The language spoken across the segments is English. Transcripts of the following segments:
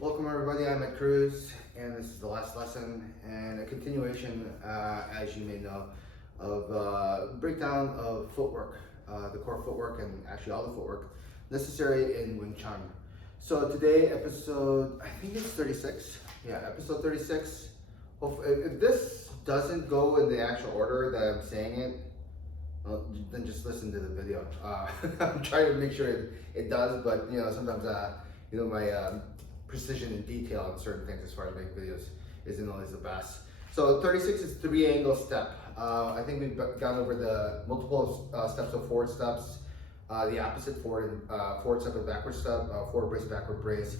Welcome everybody, I'm at Cruz, and this is the last lesson and a continuation, as you may know, of breakdown of footwork, the core footwork and actually all the footwork necessary in Wing Chun. So today, episode, I think it's 36, yeah, episode 36. If this doesn't go in the actual order that I'm saying it, well, then just listen to the video. I'm trying to make sure it does, but sometimes my precision and detail on certain things as far as making videos isn't always the best. So 36 is 3-angle step. I think we've gone over the multiple steps of forward steps, the opposite forward step and backward step, forward brace, backward brace,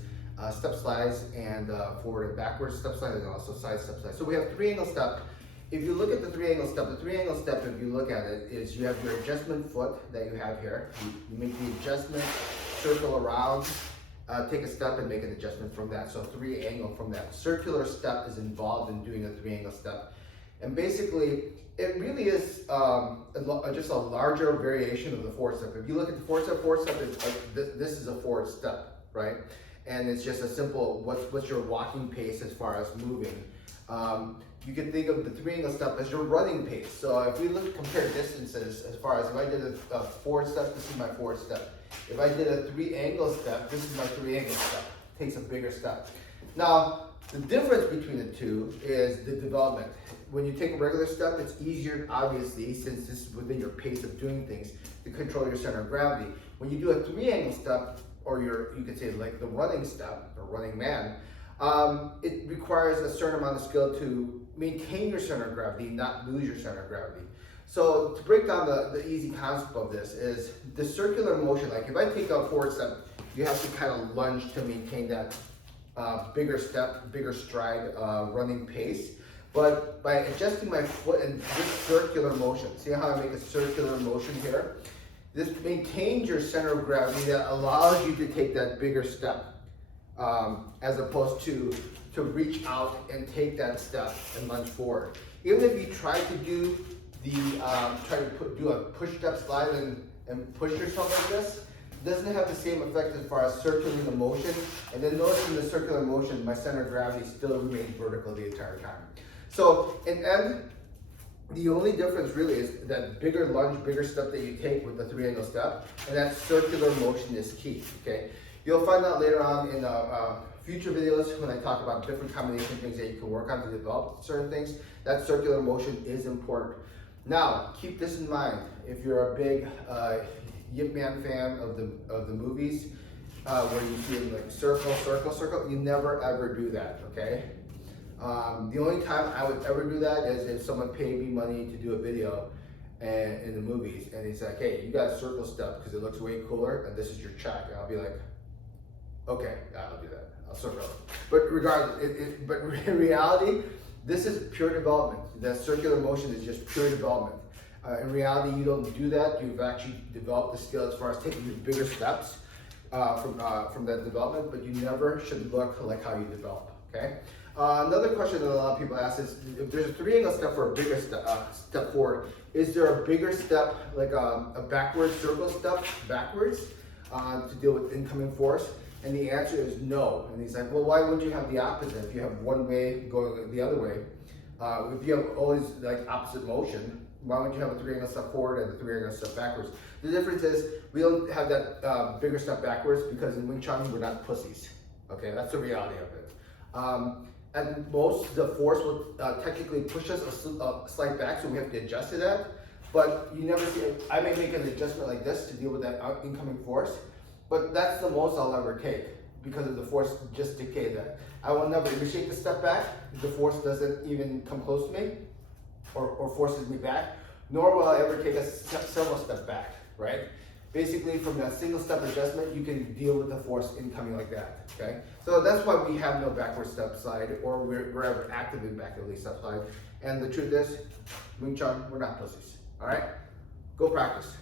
step slides, and forward and backward step slide, and also side step slide. So we have 3-angle step. If you look at the 3-angle step, if you look at it, is you have your adjustment foot that you have here. You make the adjustment, circle around, take a step and make an adjustment from that. So 3-angle from that. Circular step is involved in doing a 3-angle step. And basically, it really is just a larger variation of the forward step. If you look at the forward step is this is a forward step, right? And it's just a simple, what's your walking pace as far as moving. You can think of the 3-angle step as your running pace. So if we compare distances, as far as if I did a forward step, this is my forward step. If I did a 3-angle step, this is my 3-angle step. Takes a bigger step. Now, the difference between the two is the development. When you take a regular step, it's easier, obviously, since this is within your pace of doing things, to control your center of gravity. When you do a 3-angle step, or you could say like the running step, or running man, it requires a certain amount of skill to maintain your center of gravity, not lose your center of gravity. So to break down the easy concept of this is the circular motion. Like if I take a forward step, you have to kind of lunge to maintain that bigger step, bigger stride, running pace. But by adjusting my foot and this circular motion, see how I make a circular motion here? This maintains your center of gravity that allows you to take that bigger step, as opposed to reach out and take that step and lunge forward. Even if you try to do do a push step slide and push yourself like this, it doesn't have the same effect as far as circulating the motion. And then notice in the circular motion, my center of gravity still remains vertical the entire time. So in end, the only difference really is that bigger lunge, bigger step that you take with the 3-angle step, and that circular motion is key, okay? You'll find out later on in future videos when I talk about different combination things that you can work on to develop certain things, that circular motion is important. Now, keep this in mind. If you're a big Yip Man fan of the movies, where you see them like circle, circle, circle, you never ever do that, okay? The only time I would ever do that is if someone paid me money to do a video in the movies, and he's like, hey, you got a circle step because it looks way cooler, and this is your check. And I'll be like, okay, I'll do that. I'll circle. But regardless, but in reality, this is pure development. That circular motion is just pure development. In reality, you don't do that. You've actually developed the skill as far as taking the bigger steps from that development, but you never should look like how you develop, okay? Another question that a lot of people ask is, if there's a 3-angle step for a bigger step forward, is there a bigger step, like a backward circle step backwards to deal with incoming force? And the answer is no. And he's like, well, why would you have the opposite? If you have one way going the other way, if you have always like opposite motion, why would you have a 3-angle step forward and a 3-angle step backwards? The difference is we don't have that bigger step backwards because in Wing Chun, we're not pussies. Okay, that's the reality of it. At most, the force will technically push us a slight back, so we have to adjust to that. But you never see, I may make an adjustment like this to deal with that incoming force, but that's the most I'll ever take because of the force just dictate that. I will never initiate the step back if the force doesn't even come close to me or forces me back, nor will I ever take a several step back, right? Basically, from that single step adjustment, you can deal with the force incoming like that, okay? So that's why we have no backward step slide, or we're ever active in backward step slide. And the truth is, Wing Chun, we're not pussies, all right? Go practice.